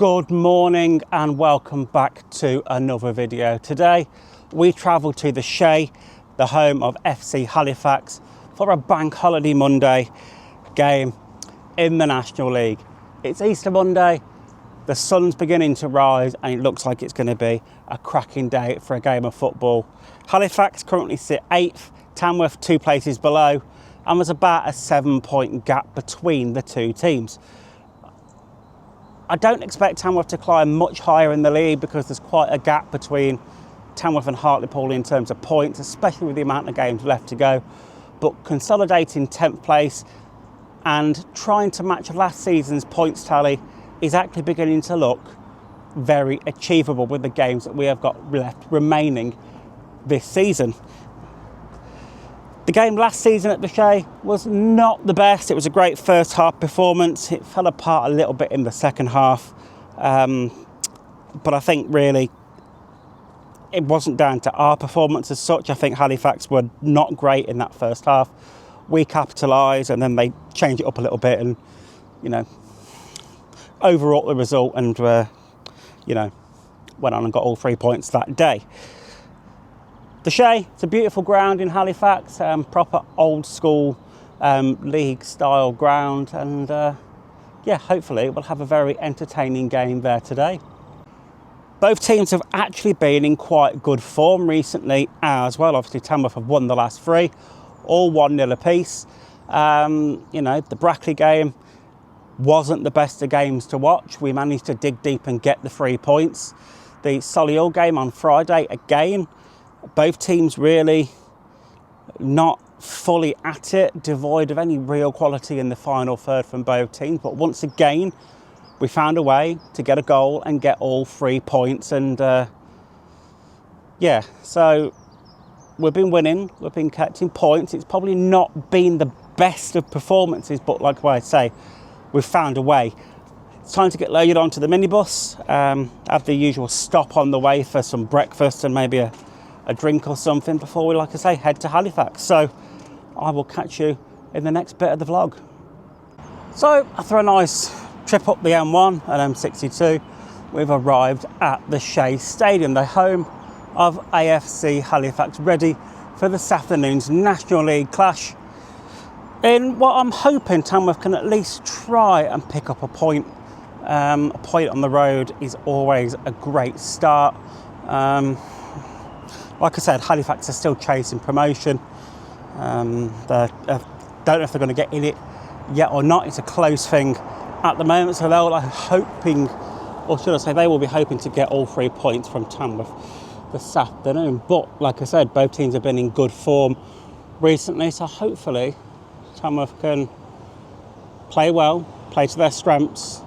Good morning and welcome back to another video. Today we travel to the Shay, the home of FC Halifax, for a bank holiday Monday game in the National League. It's Easter Monday, the sun's beginning to rise and it looks like it's going to be a cracking day for a game of football. Halifax currently sit 8th, Tamworth 2 places below, and there's about a 7-point gap between the two teams. I don't expect Tamworth to climb much higher in the league because there's quite a gap between Tamworth and Hartlepool in terms of points, especially with the amount of games left to go. But consolidating 10th place and trying to match last season's points tally is actually beginning to look very achievable with the games that we have got left remaining this season. The game last season at the Shay was not the best. It was a great first half performance. It fell apart a little bit in the second half. But I think really it wasn't down to our performance as such. I think Halifax were not great in that first half. We capitalised and then they changed it up a little bit and, overwrought the result and, went on and got all 3 points that day. The Shay, it's a beautiful ground in Halifax, proper old school league style ground, and hopefully we'll have a very entertaining game there today. Both teams have actually been in quite good form recently as well. Obviously Tamworth have won the last 3, all 1-0 apiece. The Brackley game wasn't the best of games to watch. We managed to dig deep and get the 3 points. The Solihull game on Friday, again, both teams really not fully at it, devoid of any real quality in the final third from both teams. But once again, we found a way to get a goal and get all 3 points. And so we've been winning, we've been catching points. It's probably not been the best of performances, but like I say, we've found a way. It's time to get loaded onto the minibus, have the usual stop on the way for some breakfast and maybe a drink or something before we, like I say, head to Halifax. So I will catch you in the next bit of the vlog. So after a nice trip up the M1 and M62, we've arrived at the Shay Stadium, the home of AFC Halifax, ready for this afternoon's National League clash in what I'm hoping Tamworth can at least try and pick up a point. A point on the road is always a great start. Like I said, Halifax are still chasing promotion. Don't know if they're going to get in it yet or not. It's a close thing at the moment, so they'll they will be hoping to get all 3 points from Tamworth this afternoon. But like I said, both teams have been in good form recently, so hopefully Tamworth can play well, play to their strengths,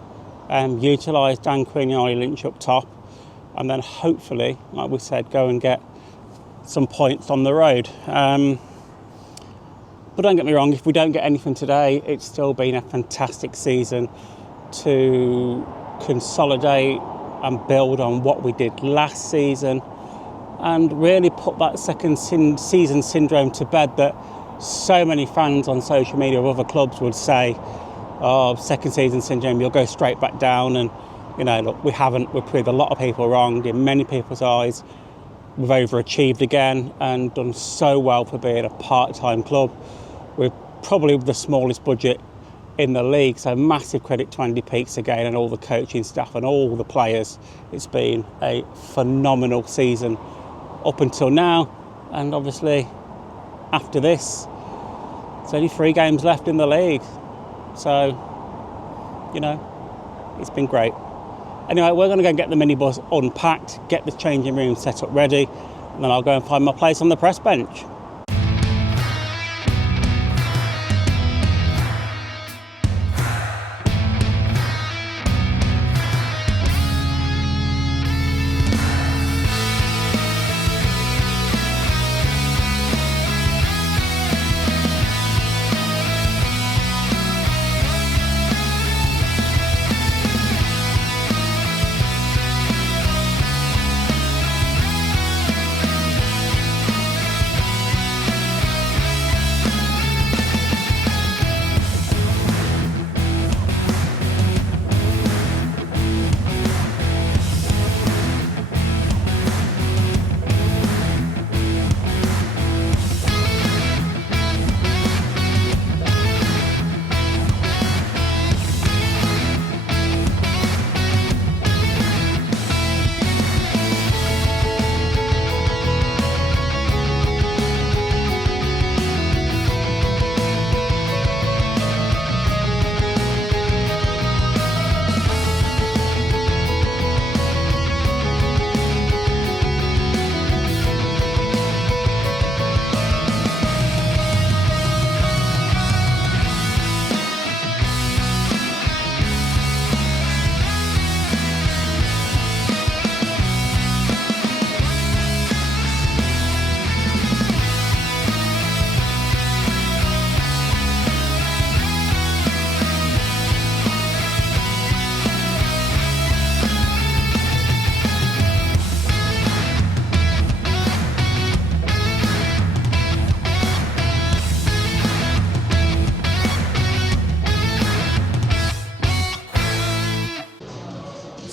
and utilise Dan Quinn and Ollie Lynch up top, and then hopefully, like we said, go and get some points on the road. But don't get me wrong, if we don't get anything today, it's still been a fantastic season to consolidate and build on what we did last season and really put that second season syndrome to bed that so many fans on social media of other clubs would say, oh, second season syndrome, you'll go straight back down. And look, we haven't. We've proved a lot of people wrong in many people's eyes. We've overachieved again and done so well for being a part-time club. We're probably the smallest budget in the league, so massive credit to Andy Peaks again and all the coaching staff and all the players. It's been a phenomenal season up until now, and obviously after this, there's only 3 games left in the league. So, it's been great. Anyway, we're going to go and get the minibus unpacked, get the changing room set up ready, and then I'll go and find my place on the press bench.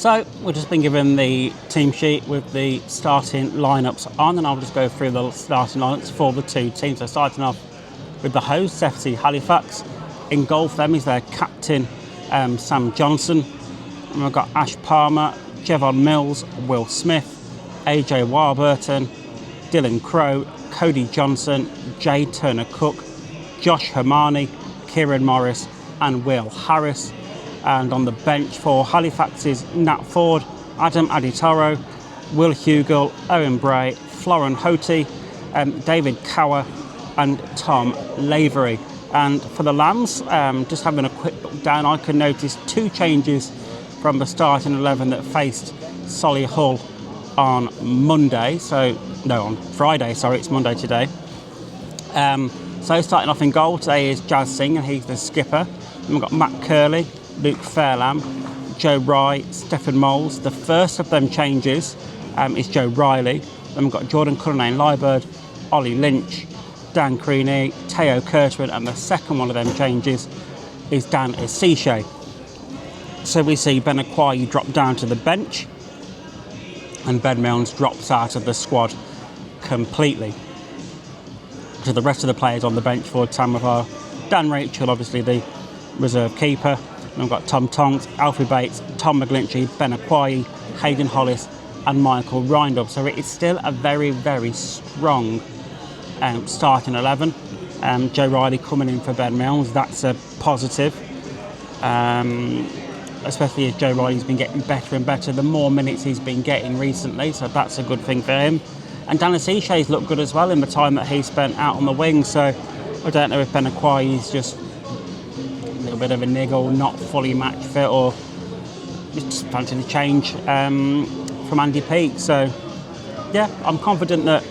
So we've just been given the team sheet with the starting lineups on, and I'll just go through the starting lineups for the two teams. So starting off with the hosts, FC Halifax. In goal for them is their captain, Sam Johnson. And we've got Ash Palmer, Jevon Mills, Will Smith, AJ Warburton, Dylan Crow, Cody Johnson, Jay Turner-Cook, Josh Hermani, Kieran Morris and Will Harris. And on the bench for Halifax's Nat Ford, Adam Aditoro, Will Hugel, Owen Bray, Florin Hoti, David Cower and Tom Lavery. And for the Lambs, just having a quick look down, I can notice two changes from the starting 11 that faced Solihull on Monday. On Friday, it's Monday today. So starting off in goal today is Jazz Singh, and he's the skipper. Then we've got Matt Curley, Luke Fairlamb, Joe Rye, Stephen Moles. The first of them changes is Joe Riley. Then we've got Jordan Cullinane-Liburd, Ollie Lynch, Dan Creaney, Teo Kirchman, and the second one of them changes is Dan Shay. So we see Ben Aquai drop down to the bench, and Ben Milnes drops out of the squad completely. So the rest of the players on the bench for Tamworth are Dan Rachel, obviously the reserve keeper. And we've got Tom Tonks, Alfie Bates, Tom McGlinchey, Ben Aquai, Hayden Hollis and Michael Rindub. So it is still a very, very strong starting 11. Joe Riley coming in for Ben Milnes, that's a positive. Especially as Joe Riley's been getting better and better, the more minutes he's been getting recently, so that's a good thing for him. And Dan Shay's looked good as well in the time that he spent out on the wing, so I don't know if Ben Aquai is just a little bit of a niggle, not fully match fit, or just fancying a change from Andy Peake. So yeah, I'm confident that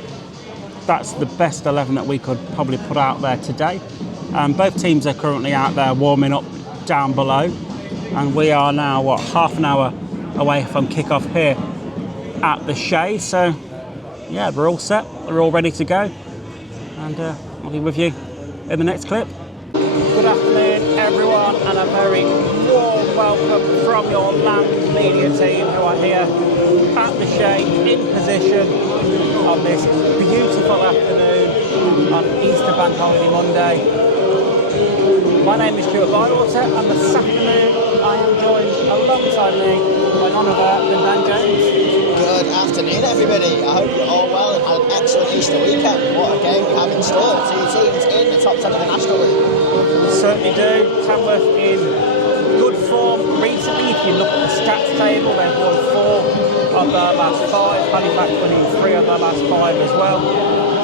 that's the best 11 that we could probably put out there today. Both teams are currently out there warming up down below, and we are now, half an hour away from kick-off here at the Shay. So yeah, we're all set, we're all ready to go, and I'll be with you in the next clip. Good afternoon everyone, and a very warm welcome from your Land Media team who are here at the Shay in position on this beautiful afternoon on Easter Bank Holiday Monday. My name is Stuart Bywater, and this afternoon I am joined alongside me by none other than Dan Jones. Good afternoon everybody, I hope you're all well and had an excellent Easter weekend. What a game we have in store, two teams in the top 10 of the National League. We certainly do. Tamworth in good form recently. If you look at the stats table, they've won 4 of their last 5, Halifax winning 3 of their last 5 as well.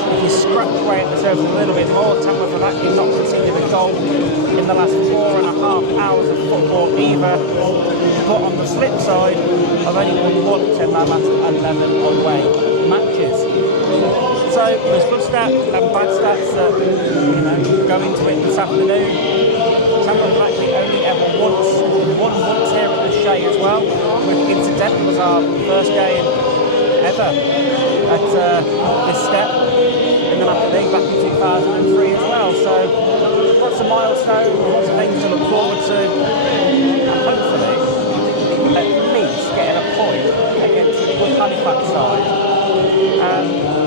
If you scratch away at the surface a little bit more, Tamworth have actually not conceded a goal in the last 4.5 hours of football either. But on the flip side, I've only won once in their last 11 away matches. So there's good stats and bad stats that go into it this afternoon. Tamworth have actually only ever won once here at the Shay as well, which incidentally was our first game ever at this step in the National League back in 2003 as well. So lots of milestones, lots of things to look forward to, and hopefully at least getting a point against the good Halifax side.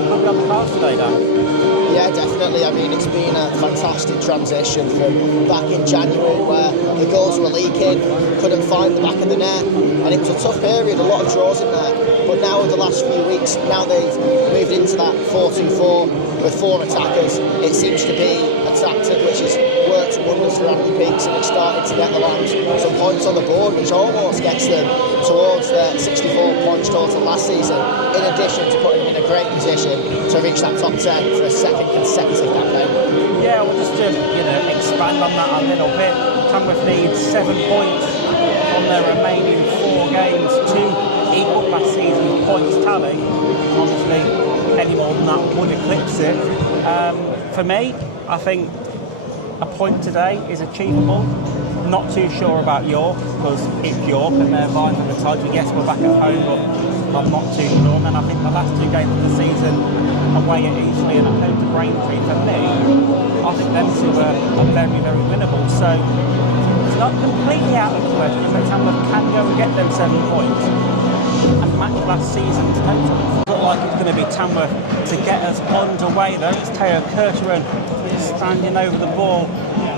We'll be on the cards today, Dan. Yeah, definitely. I mean, it's been a fantastic transition from back in January where the goals were leaking, couldn't find the back of the net, and it was a tough period, a lot of draws in there. But now in the last few weeks, now they've moved into that 4-2-4 with 4 attackers, it seems to be a tactic which has worked wonders for Andy Peake, and it's started to get the Lambs some points on the board, which almost gets them towards the 64 points total last season, in addition to putting them in a great position to reach that top 10 for a second consecutive campaign. Yeah, well, just to expand on that a little bit, Tamworth needs 7 points on their remaining 4 games to equal last season's points tally. Obviously, any more than that would eclipse it. For me, I think a point today is achievable. Not too sure about York, because it's York and they're vying for the title. Yes, we're back at home, but I'm not too sure. And I think the last 2 games of the season, away at Eastleigh and at home to Braintree, for me, I think them 2 are very, very winnable. So to not completely out of the question, but Tamworth can go and get them 7 points and match last season's total. Look like it's going to be Tamworth to get us underway though. It's Teo Kerteran standing over the ball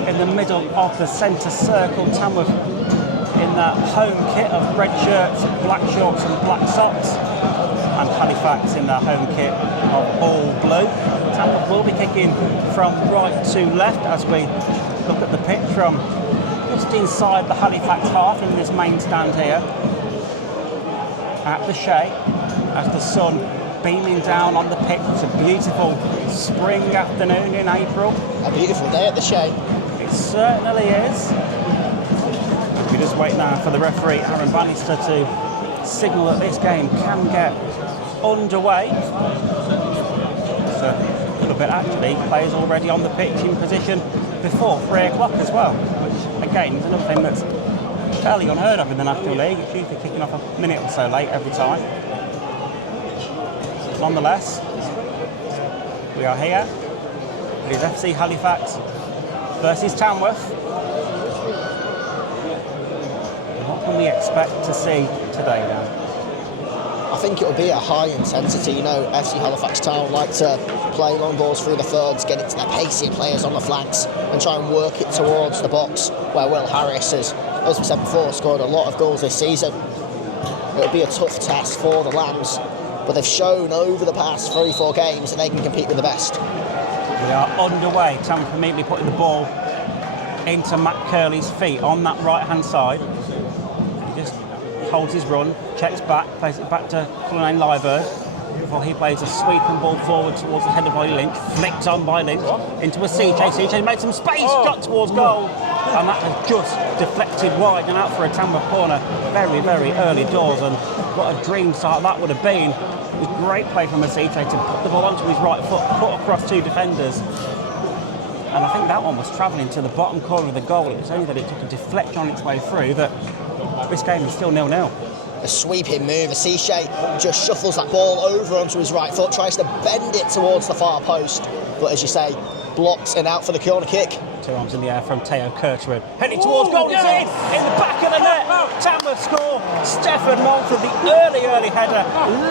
in the middle of the centre circle. Tamworth in that home kit of red shirts, black shorts and black socks, and Halifax in their home kit of all blue. Tamworth will be kicking from right to left as we look at the pitch from just inside the Halifax half in this main stand here at the Shay, as the sun beaming down on the pitch. It's a beautiful spring afternoon in April. A beautiful day at the Shay. It certainly is. We just wait now for the referee Aaron Bannister to signal that this game can get underway. So a little bit actually, players already on the pitch in position before 3 o'clock as well, which again is another thing that's fairly unheard of in the National League. It's usually kicking off a minute or so late every time. Nonetheless, we are here. It is FC Halifax versus Tamworth. What can we expect to see today now? I think it will be a high intensity. You know, FC Halifax Town like to play long balls through the thirds, get it to their pacier players on the flanks and try and work it towards the box, where Will Harris has, as we said before, scored a lot of goals this season. It'll be a tough test for the Lambs, but they've shown over the past 3-4 games that they can compete with the best. We are underway. Tamworth immediately putting the ball into Matt Curley's feet on that right-hand side. He just holds his run, checks back, plays it back to Cullinane Lyberg before he plays a sweeping ball forward towards the head of Lynch, flicked on by Lynch into a CJ. CJ made some space, shot towards goal, and that has just deflected wide and out for a Tamworth corner very, very early doors. And what a dream start that would have been. It was great play from CJ to put the ball onto his right foot, put across 2 defenders. And I think that one was travelling to the bottom corner of the goal. It was only that it took a deflection on its way through, but this game is still 0-0. A sweeping move. Shay just shuffles that ball over onto his right foot, tries to bend it towards the far post, but as you say, blocks and out for the corner kick. 2 arms in the air from Teo Kerteran. Heading towards goal, it's in the back of the net. Tamworth score. Stefan Malta, the early header,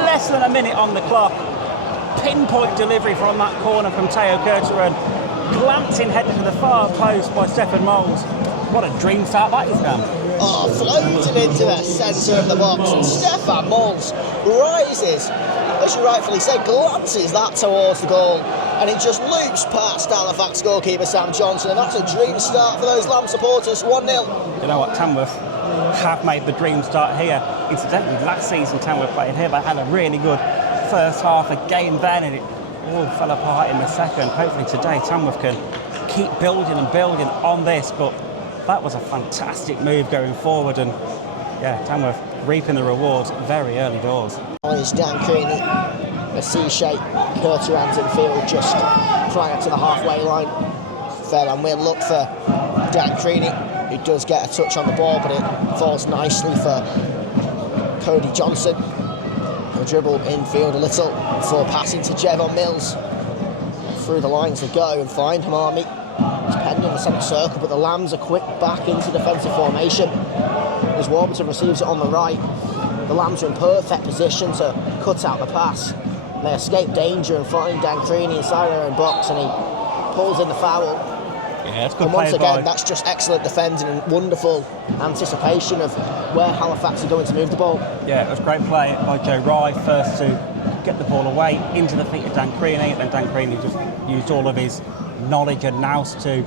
less than a minute on the clock. Pinpoint delivery from that corner from Teo Kerteran. Glancing header to the far post by Stefan Moles. What a dream start that is now. Oh, floated into the centre of the box, and Stefan Moles rises, as you rightfully say, glances that towards the goal, and it just loops past Halifax goalkeeper Sam Johnson, and that's a dream start for those Lamb supporters, 1-0. You know what, Tamworth have made the dream start here. Incidentally, last season Tamworth played here, they had a really good first half, a game then, and it all fell apart in the second. Hopefully today Tamworth can keep building and building on this, but that was a fantastic move going forward, and yeah, Tamworth reaping the rewards very early doors. It's Dan Creaney, a C-shape, Kerteran's in field just prior to the halfway line. Fair and we'll look for Dan Creaney, who does get a touch on the ball, but it falls nicely for Cody Johnson. He'll dribble infield a little before passing to Jevon Mills. Through the lines they go and find Hamami. He's penned in the centre circle, but the Lambs are quick back into defensive formation. As Warburton receives it on the right, the Lambs are in perfect position to cut out the pass. And they escape danger and find Dan Creaney inside their own box, and he pulls in the foul. Yeah, it's good. And once again, that's just excellent defending and wonderful anticipation of where Halifax are going to move the ball. Yeah, it was great play by Joe Rye, first to get the ball away into the feet of Dan Creaney, and then Dan Creaney just used all of his knowledge and nous to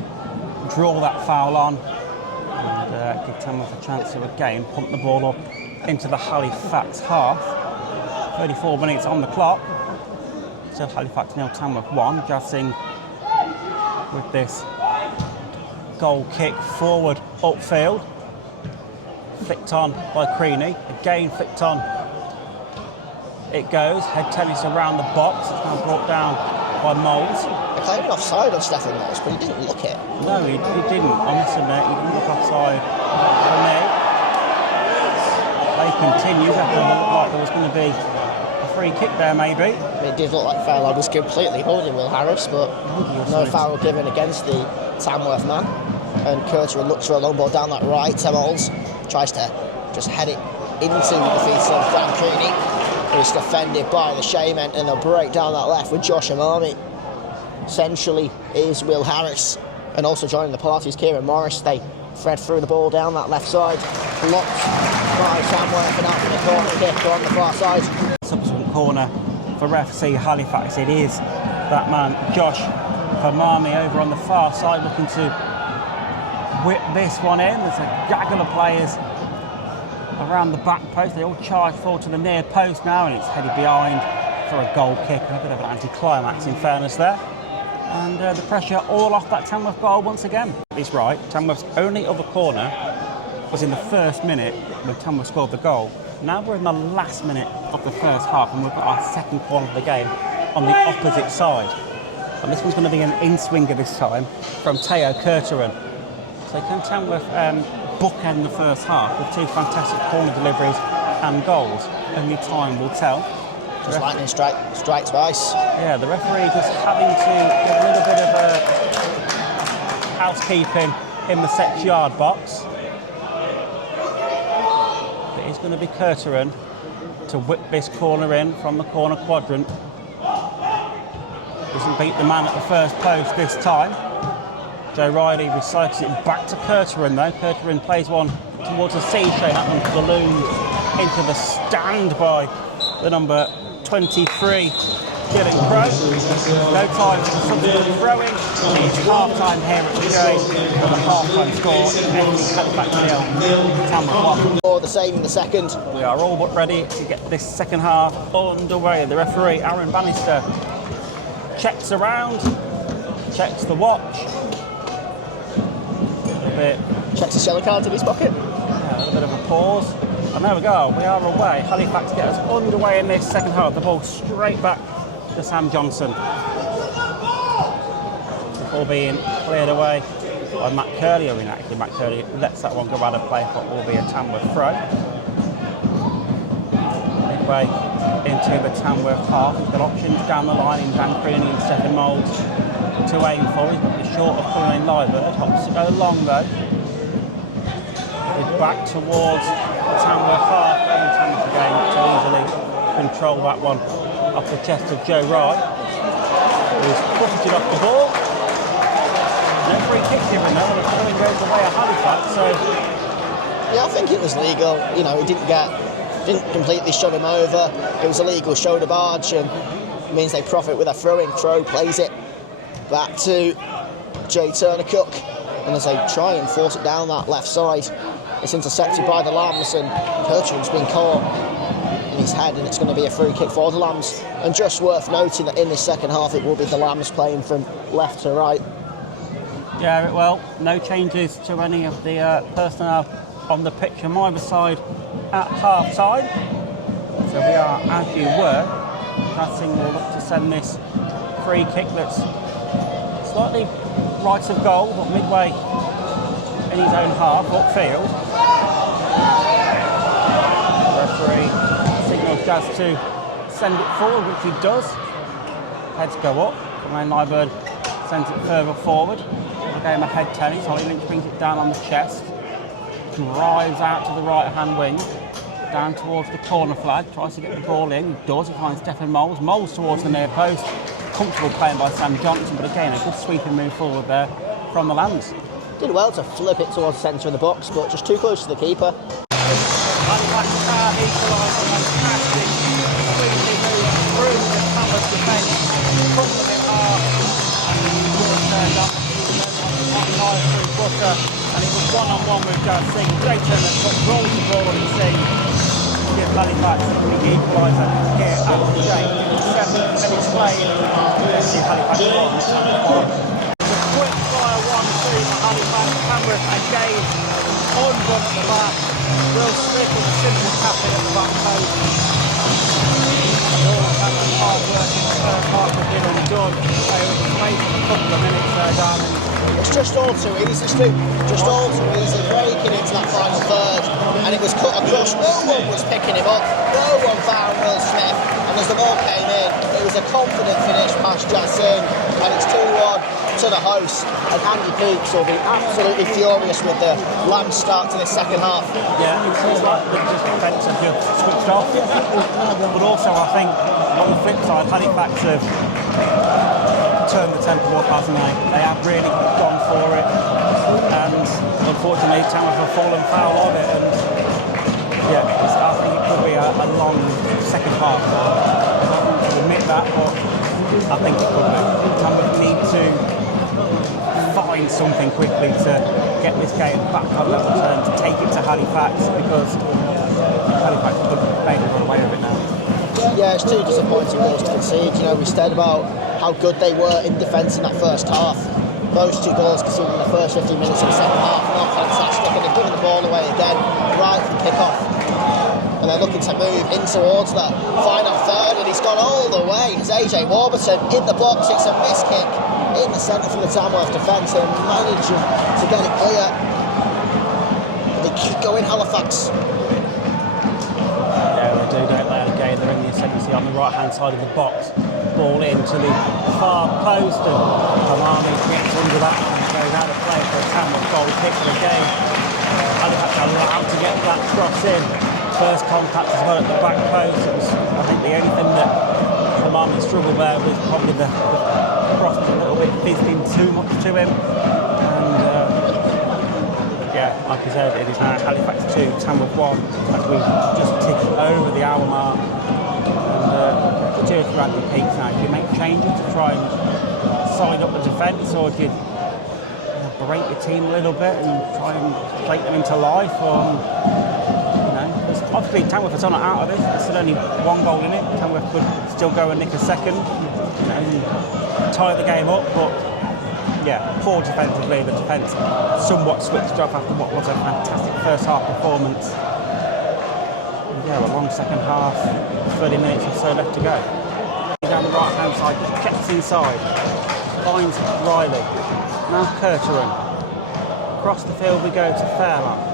draw that foul on and give Tamworth a chance to again pump the ball up into the Halifax half. 34 minutes on the clock. Still Halifax 0, Tamworth 1. Jassing with this goal kick forward upfield. Flicked on by Creaney. Again flicked on. It goes. Head tennis around the box. It's now brought down by Moles. They're claiming offside on Stefan Moles, but he didn't look it. No, he didn't. I must admit, he didn't look offside for me. Play continues after it looked like there was going to be a free kick there, maybe. It did look like foul. I was completely holding Will Harris, but no foul given against the Tamworth man. and Curtin looks for a long ball down that right. Temmels tries to just head it into the feet of Grant Cooney, who is defended by the Shay men, and they'll break down that left with Josh Amami. Centrally is Will Harris, and also joining the party is Kieran Morris. They thread through the ball down that left side, blocked by Tamworth, and out in the corner kick on the far side. Subsequent corner for FC Halifax. It is that man, Josh Amami, over on the far side, looking to whip this one in. There's a gaggle of players around the back post. They all charge forward to the near post now, and it's headed behind for a goal kick. A bit of an anticlimax, in fairness, there. And the pressure all off that Tamworth goal once again. He's right. Tamworth's only other corner was in the first minute when Tamworth scored the goal. Now we're in the last minute of the first half, and we've got our second corner of the game on the opposite side. And this one's going to be an in-swinger this time from Teo Curteran. So can Tamworth bookend the first half with two fantastic corner deliveries and goals? Only time will tell. Just lightning strike twice. Yeah, the referee just having to give a little bit of housekeeping in the 6-yard box. But it's going to be Curteran to whip this corner in from the corner quadrant. Doesn't beat the man at the first post this time. Joe Riley recycles it back to Curteran though. Curteran plays one towards the Shay. That one ballooned into the stand by the number 23, Dylan Crow. No time for subsequent throwing. It's half-time here at the Shay for the half-time score. FC Halifax 0, Tamworth 1. Or the same in the second. We are all but ready to get this second half underway. The referee, Aaron Bannister, checks around, checks the watch. A bit. Checks his yellow card in his pocket. Yeah, a little bit of a pause. And there we go, we are away. Halifax get us underway in this second half. The ball straight back to Sam Johnson. Before being cleared away by Matt Curley. I mean, actually, Matt Curley lets that one go out of play for what will be a Tamworth throw. Midway into the Tamworth half. He's got options down the line in Dan Creaney and Stephen Mould to aim for. He's got the short of Colin Liebert. Hops to go long though. He's back towards the Tamworth half. And Tamworth again to easily control that one off the chest of Joe Wright, who's pushed it off the ball. No free kick given though, and the following goes the way of Halifax. So yeah, I think it was legal. You know, he didn't completely shove him over. It was a legal shoulder barge, and it means they profit with a throw-in. Crow plays it back to Jay Turner-Cook, and as they try and force it down that left side, it's intercepted by the Lambs, and Curtin's been caught in his head, and it's going to be a free kick for the Lambs. And just worth noting that in this second half, it will be the Lambs playing from left to right. yeah, well, no changes to any of the personnel on the pitch on either side at half-time. So we are, as you were, Racing will look to send this free kick that's slightly right of goal, but midway in his own half, upfield. The referee signals Jazz to send it forward, which he does. Heads go up, Colin Liebert sends it further forward. A game of head tennis. Holly Lynch brings it down on the chest, drives out to the right-hand wing, down towards the corner flag, tries to get the ball in. He does. He finds Stephen Moles. Moles towards the near post. Comfortable playing by Sam Johnson, but again, a good sweeping move forward there from the Lambs. Did well to flip it towards the centre of the box, but just too close to the keeper. Halifax equaliser, fantastic sweeping move through the Tamworth defence, cut them in half, and he turned up through Booker, and it was one-on-one with Jazz Singh. Great turn that rolls the ball on the Singh. Give Halifax the equaliser here at the Shay. 7 minutes played. FC Halifax on. The quick fire 1-2 for Halifax. Tamworth again on one at the back. Will Smith with a simple tap in at the back post. All of that hard work in the first half has been undone. They were waiting a couple of minutes there, darling. It's just all too easy, Stu. Just all too easy, breaking into that final third, and it was cut across. No one was picking him up. No one found Will Smith, and And as the ball came in, it was a confident finish past Jason, and it's 2-1 to the host. And Andy Peaks will be absolutely furious with the Lambs start to the second half. Yeah, it seems like the defence have just switched off. But also, I think on the flip side, Halifax have turned the tempo up, hasn't they? They have really gone for it, and unfortunately, Tamworth have fallen foul of it. And yeah, I think it could be a long second half. I don't admit that, but I think it could be. Tamworth need to find something quickly to get this game back on level terms, to take it to Halifax, because Halifax have maybe run away with it now. Yeah, it's 2 disappointing goals to concede. You know, we said about how good they were in defence in that first half. Those 2 goals conceded in the first 15 minutes of the second half, not fantastic, and they're giving the ball away again right from kick-off. And they're looking to move in towards that final third, and he's gone all the way. It's AJ Warburton in the box. It's a miss kick in the centre from the Tamworth defence, and managing to get it clear. But they keep going, Halifax. Yeah, they do, don't they? Again, they're in the ascendancy on the right-hand side of the box. Ball into the far post, and Kamani gets under that and goes out of play for a Tamworth goal kick for the game. Halifax are allowed to get that cross in. First contact as well at the back post. It was, I think the only thing that Kamani struggled there was probably the cross was a little bit fizzed in too much to him. And yeah, like I said, it is now Halifax 2, Tamworth 1, as we just tick over the hour mark. And cheers for Andy Peaks now. Do you make changes to try and side up the defence, or do you break your team a little bit and try and take them into life? Or, obviously Tamworth are not out of this. There's still only 1 goal in it. Tamworth could still go and nick a second, and tie the game up. But yeah, poor defensively. The defence somewhat switched off after what was a fantastic first half performance. Yeah, a long second half, 30 minutes or so left to go. Down the right hand side, just checks inside, finds Riley. Now Curteran. Across the field we go to Fairland.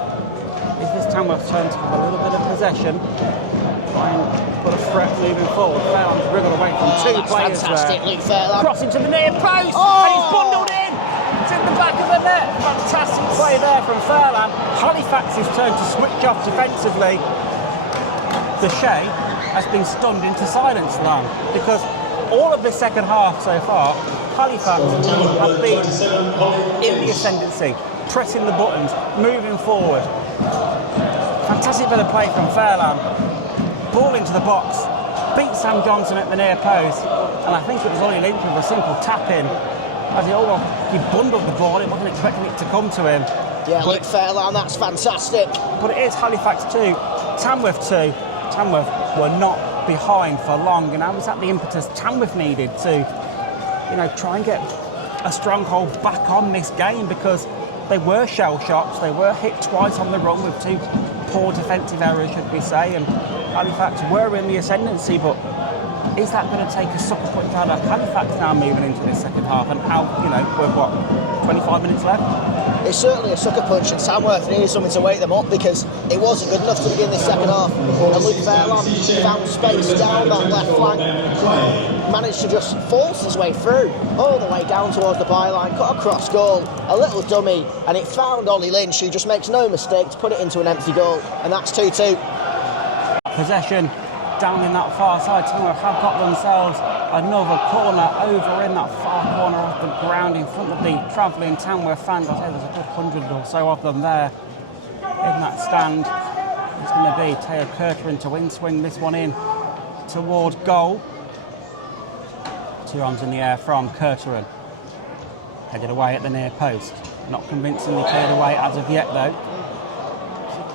Is this Tamworth turn to have a little bit of possession? Try and put a threat moving forward. Fairland's wriggled away from 2 players fantastic, there. Luke Fairland. Crossing to the near post, and he's bundled in. It's in the back of the net. Fantastic play there from Fairland. Halifax's turn to switch off defensively. The Shay has been stunned into silence now, because all of the second half so far, Halifax have been in the ascendancy, pressing the buttons, moving forward. Fantastic bit of play from Fairland. Ball into the box, beat Sam Johnson at the near post, and I think it was Ollie Lynch with a simple tap in. As he bundled the ball, he wasn't expecting it to come to him. Yeah, Luke Fairland, that's fantastic. But it is Halifax 2, Tamworth 2. Tamworth were not behind for long, and that was at the impetus Tamworth needed to, try and get a stronghold back on this game, because they were shell shocked. They were hit twice on the run with 2 poor defensive errors, should we say, and Halifax were in the ascendancy. But is that going to take a sucker punch out of Halifax now moving into this second half? And how, with what, 25 minutes left? It's certainly a sucker punch, and Tamworth needed something to wake them up, because it wasn't good enough to begin this second half. And Luke Fairland found space down that left flank, managed to just force his way through, all the way down towards the byline, cut a cross goal, a little dummy, and it found Ollie Lynch, who just makes no mistake to put it into an empty goal, and that's 2-2. Possession down in that far side. Tamworth have got themselves another corner over in that far corner off the ground in front of the travelling Tamworth fans. I'd say there's a good 100 or so of them there in that stand. It's going to be Teo Curteran to in-swing this one in towards goal. 2 arms in the air from Curteran. Headed away at the near post. Not convincingly cleared away as of yet, though.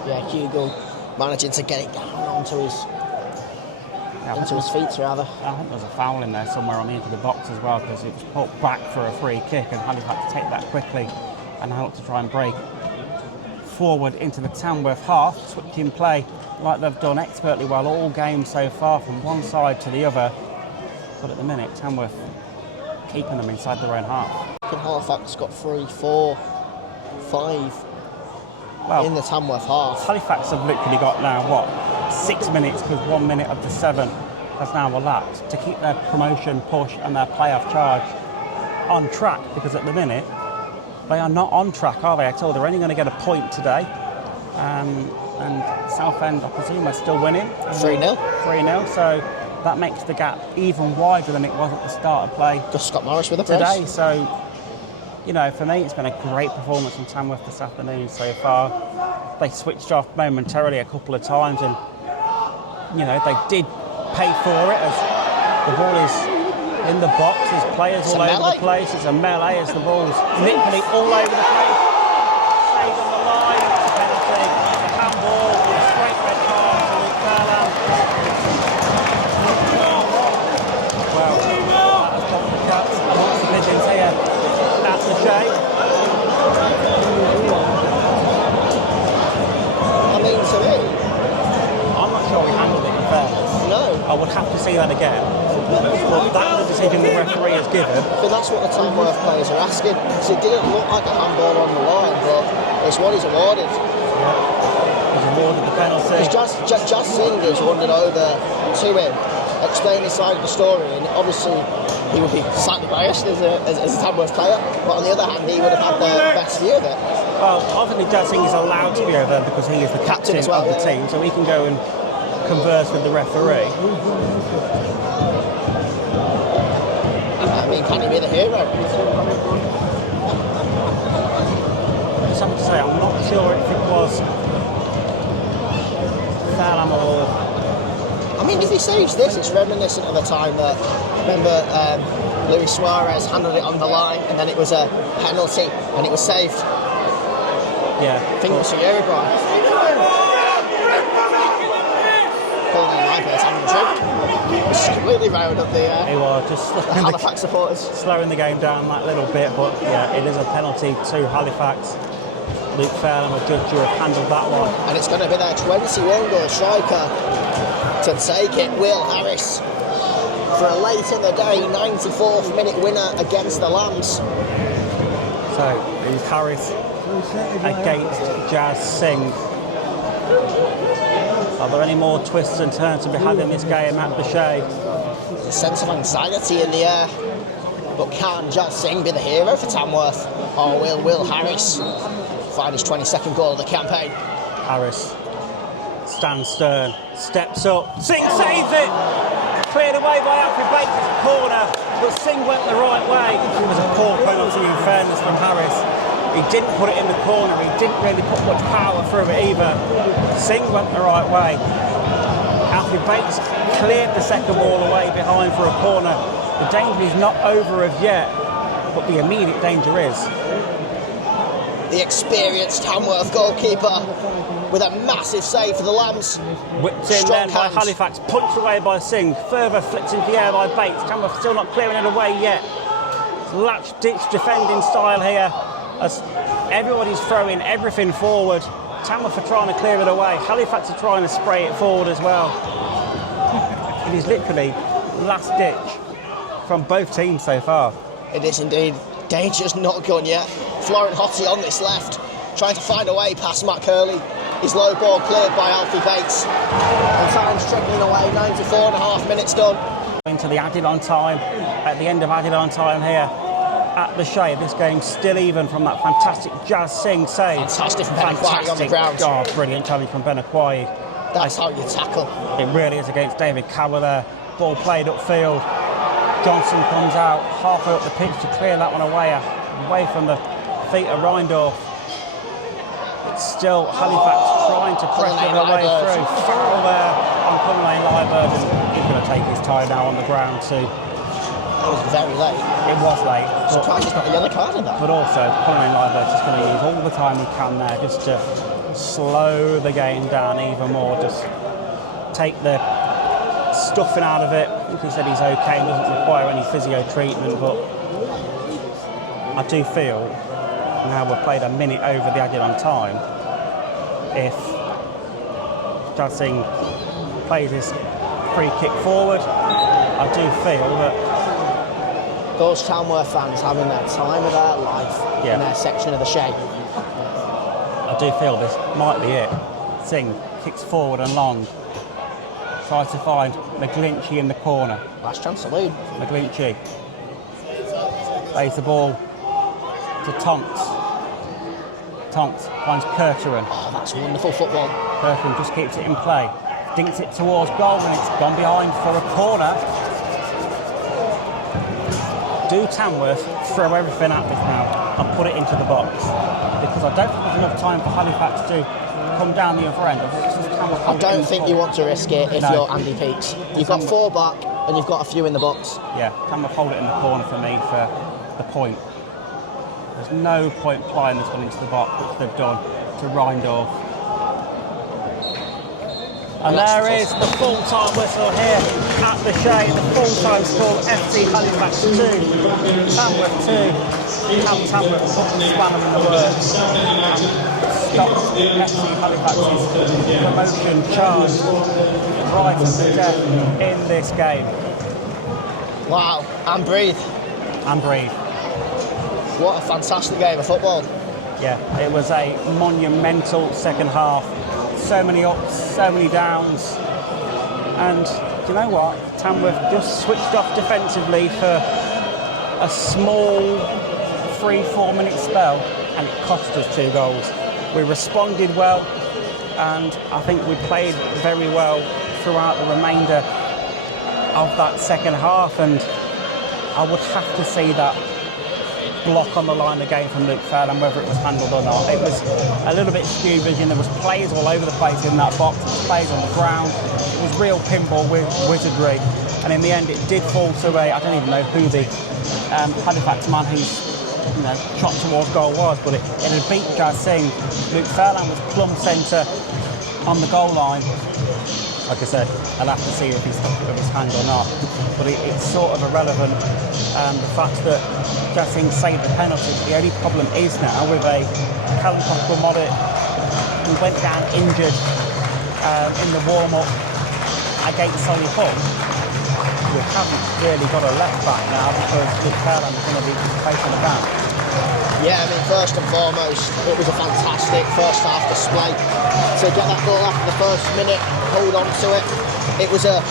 Yeah, Hugo managing to get it down onto his feet, rather. I think there's a foul in there somewhere on the edge of the box as well, because it was put back for a free kick, and Halifax take that quickly and now look to try and break forward into the Tamworth half, switching play like they've done expertly well all game so far from one side to the other. But at the minute, Tamworth keeping them inside their own half. Halifax got 3, 4, 5 in the Tamworth half. Halifax have literally got now, 6 minutes, because 1 minute of the 7 has now elapsed to keep their promotion push and their playoff charge on track, because at the minute they are not on track, are they, at all? They're only going to get a point today. And Southend, I presume, are still winning. 3-0. 3-0, so that makes the gap even wider than it was at the start of play. Just Scott Morris with a today. brace. So, you know, for me, it's been a great performance from Tamworth this afternoon so far. They switched off momentarily a couple of times, and, you know, they did pay for it as the ball is in the box, there's players all over the place. It's a melee as the ball's literally all over the place. Saved on the line, it's a penalty. It's a handball, a straight red card for Luke Fairland. Well, that has got the cuts amongst the pigeons here at the Shay. I mean, to me, I'm not sure we handled it in fairness. no. I would have to see that again. But that's the decision the referee has given. I think that's what the Tamworth players are asking. Because it didn't look like a handball on the line, but it's what he's awarded. Yeah. He's awarded the penalty. Because Jazz Singh has wandered over to him, explain his side of the story, and obviously he would be slightly biased as a Tamworth player, but on the other hand, he would have had the best view of it. Well, obviously Jazz Singh is allowed to be over there because he is the captain as well, of the team, so he can go and converse with the referee. I mean, can he be the hero? Just have to say, I'm not sure if it was Fairlam or... I mean, if he saves this, it's reminiscent of the time that, remember, Luis Suarez handled it on the line, and then it was a penalty, and it was saved. Yeah. I think it was a year ago. Pulling in like this, It's completely riled up the just Halifax supporters. Slowing the game down that little bit, but yeah, it is a penalty to Halifax. Luke Fairlam, a judge who have handled that one. And it's going to be their 21-goal striker to take it, Will Harris, for a late in the day 94th minute winner against the Lambs. So it's Harris against Jazz Singh. Are there any more twists and turns to be had in this game at the Shay? There's a sense of anxiety in the air. But can Jazz Singh be the hero for Tamworth? Or will Will Harris find his 22nd goal of the campaign? Harris stands stern, steps up, Singh saves it! Cleared away by Alfred Baker's corner, but Singh went the right way. It was a poor penalty in fairness from Harris. He didn't put it in the corner, he didn't really put much power through it either. Singh went the right way. Alfred Bates cleared the second ball away behind for a corner. The danger is not over as yet, but the immediate danger is. The experienced Tamworth goalkeeper with a massive save for the Lambs. Whipped in then by Halifax, punched away by Singh, further flicked into the air by Bates. Tamworth still not clearing it away yet. Latch-ditch defending style here, as everybody's throwing everything forward. Tamworth are trying to clear it away. Halifax are trying to spray it forward as well. It is literally last ditch from both teams so far. It is indeed. Danger's not gone yet. Florent Hottie on this left, trying to find a way past Matt Curley. His low ball cleared by Alfie Bates. And time's trickling away, 94.5 minutes done. Into the added on time, at the end of added on time here at the Shay. This game's still even from that fantastic Jazz Singh save. Fantastic from Benakwai on the ground. Oh, brilliant challenge from Benakwai. That's how you tackle. It really is against David Cower there. Ball played upfield. Johnson comes out halfway up the pitch to clear that one away from the feet of Reindorf. It's still Halifax trying to pressure their way through. Foul there on Cullinane Liburd, and he's going to take his tie now on the ground too. That was very late. It was late. Surprised it's not a yellow card in that. But also, Cullinane Liburd just going to use all the time he can there just to slow the game down even more, just take the stuffing out of it. I think he said he's okay and doesn't require any physio treatment, but I do feel now we've played a minute over the added on time. If Jazz Singh plays his free kick forward, I do feel that those Tamworth fans having their time of their life in their section of the Shay. I do feel this might be it. Singh kicks forward and long. Tries to find McGlinchey in the corner. Last chance to lead. McGlinchey lays the ball to Tonks. Tonks finds Kerteran. Oh, that's wonderful football. Kerteran just keeps it in play. Dinks it towards goal and it's gone behind for a corner. Do Tamworth throw everything at this now and put it into the box? Because I don't think there's enough time for Halifax to come down the other end. I don't think you want to risk it if you're Andy Peaks. You've got 4 back and you've got a few in the box. Yeah, Tamworth hold it in the corner for me for the point. There's no point plying this one into the box, which they've done to Reindorf. And there is the full-time whistle here at the Shay. The full-time score, FC Halifax 2, Tamworth 2. Can Tamworth put the spanner in the works and stop FC Halifax's promotion charge right at the death in this game? Wow, and breathe. And breathe. What a fantastic game of football. Yeah, it was a monumental second half. So many ups, so many downs. And do you know what? Tamworth just switched off defensively for a small 3-4 minute spell and it cost us 2 goals. We responded well and I think we played very well throughout the remainder of that second half, and I would have to see that block on the line again from Luke Fairland, whether it was handled or not. It was a little bit skew vision. There was players all over the place in that box, players on the ground. It was real pinball wizardry, and in the end it did fall to I don't even know who the Halifax man who's shot towards goal was, but it had beat Jazz Singh. Luke Fairland was plumb centre on the goal line. Like I said, I'll have to see if he's stuck it with his hand or not, but it's sort of irrelevant. The fact that Jazz Singh saved the penalty, the only problem is now with a Callum Cockle-Moddit who went down injured in the warm-up against Solihull. We haven't really got a left back now because Luke Fairland is going to be facing the back. Yeah, I mean, first and foremost, it was a fantastic first half display. To get that goal after the first minute, hold on to it. It was an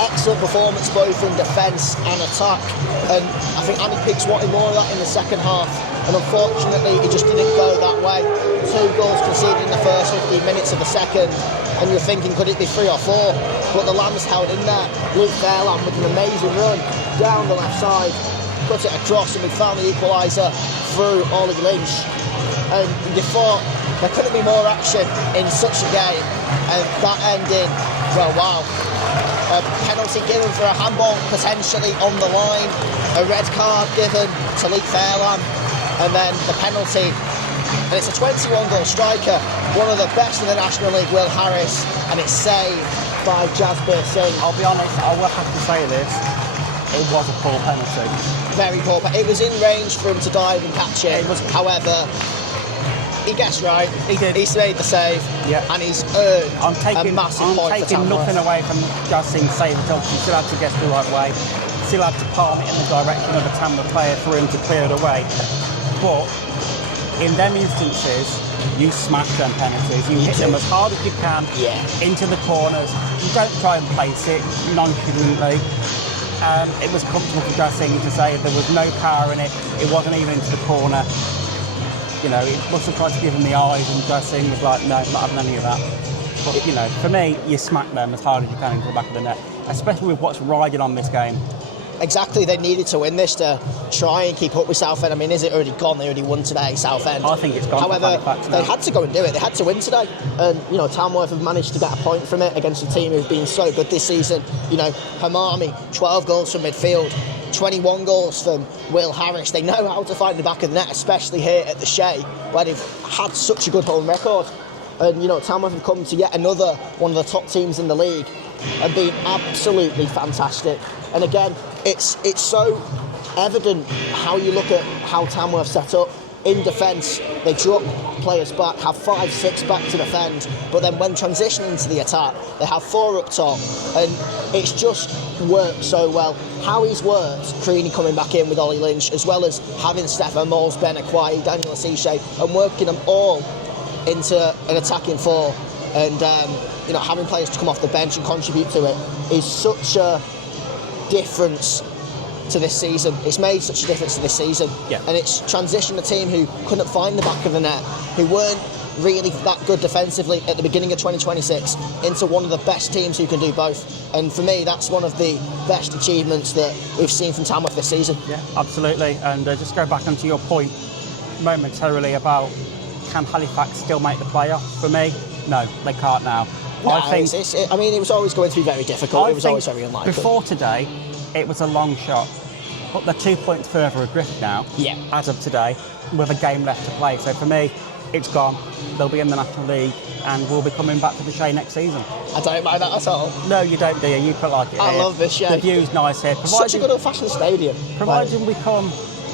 excellent performance both in defence and attack. And I think Andy Peaks wanted more of that in the second half. And unfortunately, it just didn't go that way. 2 goals conceded in the first 15 minutes of the second. And you're thinking, could it be 3 or 4? But the Lambs held in there. Luke Fairland with an amazing run down the left side. Put it across and we found the equaliser through Ollie Lynch. And you thought there couldn't be more action in such a game, and that ended, well, wow. A penalty given for a handball potentially on the line, a red card given to Luke Fairland, and then the penalty. And it's a 21-goal striker, one of the best in the National League, Will Harris, and it's saved by Jasbir Singh. I'll be honest, I will have to say this. It was a poor penalty. Very poor. It was in range for him to dive and catch it. However, he guessed right. He did. He's made the save. Yeah. And he's earned I'm taking nothing away from Jazz Singh's save at all. He still had to guess the right way. Still had to palm it in the direction of a Tamworth player for him to clear it away. But in them instances, you smash them penalties. You hit them as hard as you can into the corners. You don't try and place it nonchalantly. It was comfortable for Jazz Singh to say there was no power in it. It wasn't even into the corner. He must have tried to give him the eyes, and Jazz Singh was like, no, not having any of that. But, for me, you smack them as hard as you can into the back of the net, especially with what's riding on this game. Exactly, they needed to win this to try and keep up with Southend. I mean, is it already gone? They already won today, Southend. I think it's gone. However, they had to go and do it. They had to win today. And, Tamworth have managed to get a point from it against a team who've been so good this season. Hamami, 12 goals from midfield, 21 goals from Will Harris. They know how to find the back of the net, especially here at the Shay, where they've had such a good home record. And, Tamworth have come to yet another one of the top teams in the league and been absolutely fantastic. And again, it's so evident how you look at how Tamworth set up. In defence, they drop players back, have 5-6 back to defend, but then when transitioning to the attack, they have 4 up top, and it's just worked so well. How he's worked, Creaney coming back in with Ollie Lynch, as well as having Stefan Moles, Ben Akwai, Daniel Asishe, and working them all into an attacking 4. And having players to come off the bench and contribute to it is such a difference to this season. It's made such a difference to this season. Yeah. And it's transitioned a team who couldn't find the back of the net, who weren't really that good defensively at the beginning of 2026, into one of the best teams who can do both. And for me, that's one of the best achievements that we've seen from Tamworth this season. Yeah, absolutely. And just go back onto your point momentarily about, can Halifax still make the playoffs? For me, no, they can't now. No, I think, it was always going to be very difficult. It was always very unlikely. Before today, it was a long shot, but they're 2 points further adrift now, Yeah. as of today, with a game left to play. So for me, it's gone. They'll be in the National League and we'll be coming back to the Shay next season. I don't mind that at all. No, you don't, do you? You put like it I here. love this Shay. The view's nice here. Such a good old-fashioned stadium. Provided we come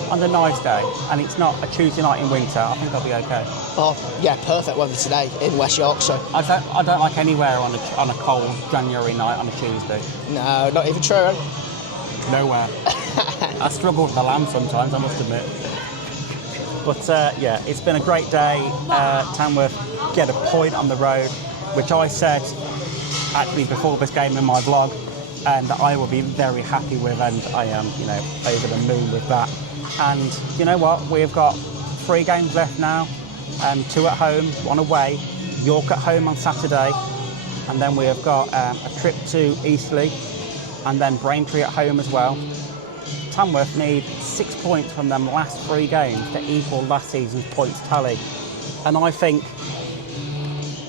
on a nice day and it's not a Tuesday night in winter, I think I'll be okay. Oh, yeah, perfect weather today in West Yorkshire. I don't like anywhere on a cold January night on a Tuesday. No, not even Truro. Nowhere. I struggle with the lamb sometimes, I must admit. But yeah, it's been a great day. Tamworth get a point on the road, which I said actually before this game in my vlog, and I will be very happy with, and I am, over the moon with that. And you know what? We've got 3 games left now, 2 at home, 1 away. York at home on Saturday, and then we have got a trip to Eastleigh, and then Braintree at home as well. Tamworth need 6 points from them last 3 games to equal last season's points tally, and I think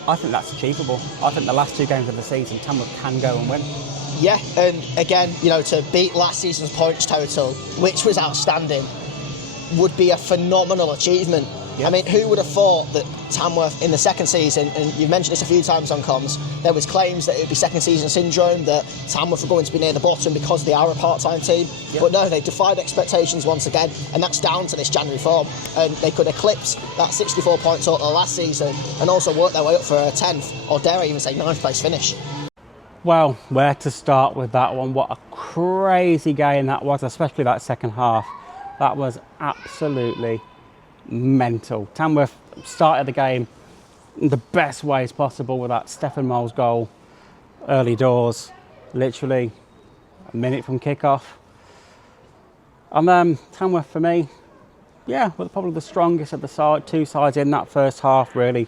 that's achievable. I think the last 2 games of the season, Tamworth can go and win. Yeah, and again, to beat last season's points total, which was outstanding, would be a phenomenal achievement. Yeah. I mean, who would have thought that Tamworth in the second season, and you've mentioned this a few times on comms, there was claims that it would be second season syndrome, that Tamworth were going to be near the bottom because they are a part-time team. Yeah. But no, they defied expectations once again, and that's down to this January form. And they could eclipse that 64 point total last season and also work their way up for a 10th, or dare I even say 9th place finish. Well, where to start with that one? What a crazy game that was, especially that second half. That was absolutely mental. Tamworth started the game in the best ways possible with that Stephen Mole's goal early doors, literally a minute from kick-off. And then Tamworth, for me, yeah, were probably the strongest of the 2 sides in that first half, really.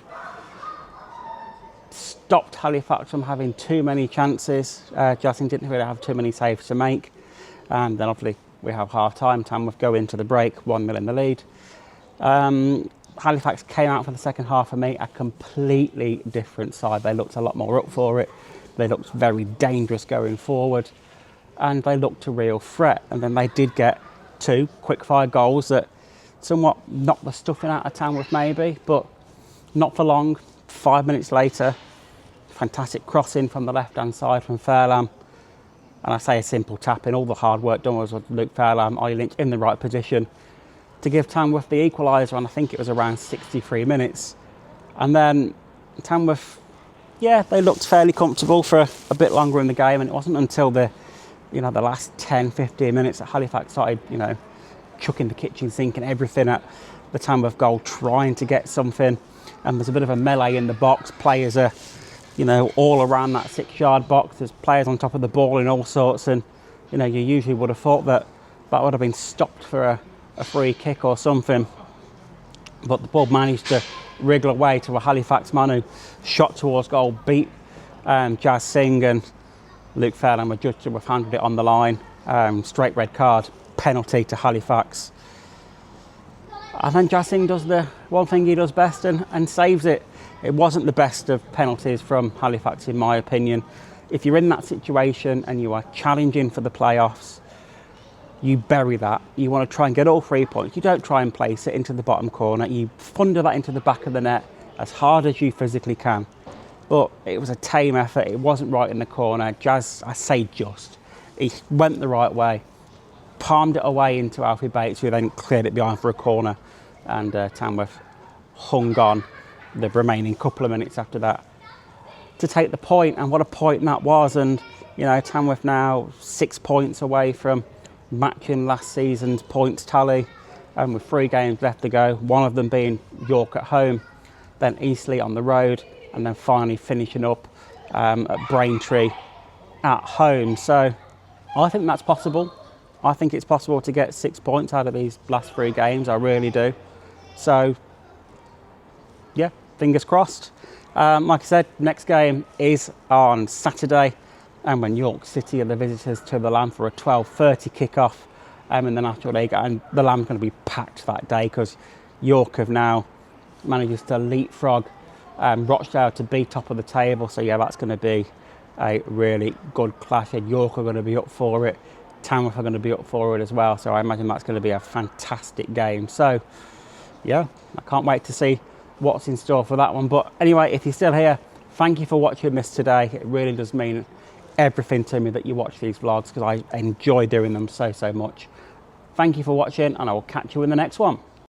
Stopped Halifax from having too many chances. Justin didn't really have too many saves to make. And then obviously we have half-time. Tamworth go into the break, 1-0 in the lead. Halifax came out for the second half for me a completely different side. They looked a lot more up for it. They looked very dangerous going forward. And they looked a real threat. And then they did get 2 quick-fire goals that somewhat knocked the stuffing out of Tamworth maybe, but not for long. 5 minutes later, fantastic crossing from the left-hand side from Fairlam. And I say a simple tap in. All the hard work done was with Luke Fairlam, Ollie Lynch in the right position to give Tamworth the equaliser, and I think it was around 63 minutes. And then Tamworth, yeah, they looked fairly comfortable for a bit longer in the game, and it wasn't until the last 10-15 minutes that Halifax started, chucking the kitchen sink and everything at the Tamworth goal, trying to get something. And there's a bit of a melee in the box. Players are, all around that 6-yard box. There's players on top of the ball and all sorts, and you usually would have thought that would have been stopped for a free kick or something, but the ball managed to wriggle away to a Halifax man who shot towards goal, beat Jazz Singh, and Luke Fairlam were judged to have handled it on the line. Straight red card, penalty to Halifax. And then Jazz Singh does the one thing he does best and saves it. It wasn't the best of penalties from Halifax, in my opinion. If you're in that situation and you are challenging for the playoffs, you bury that. You want to try and get all 3 points. You don't try and place it into the bottom corner. You thunder that into the back of the net as hard as you physically can. But it was a tame effort. It wasn't right in the corner. Jazz, I say just, he went the right way, palmed it away into Alfie Bates, who then cleared it behind for a corner. And Tamworth hung on the remaining couple of minutes after that to take the point. And what a point that was. And, Tamworth now 6 points away from matching last season's points tally, and with 3 games left to go, one of them being York at home, then Eastleigh on the road, and then finally finishing up at Braintree at home. So I think that's possible. I think it's possible to get 6 points out of these last 3 games. I really do. So yeah, fingers crossed. Like I said, next game is on Saturday, and when York City are the visitors to the Lamb for a 12:30 kickoff in the National League, and the Lamb's going to be packed that day because York have now managed to leapfrog Rochdale to be top of the table. So yeah, that's going to be a really good clash, and York are going to be up for it. Tamworth are going to be up for it as well. So I imagine that's going to be a fantastic game. So yeah, I can't wait to see what's in store for that one. But anyway, if you're still here, thank you for watching this today. It really does mean everything to me that you watch these vlogs, because I enjoy doing them so much. Thank you for watching, and I will catch you in the next one.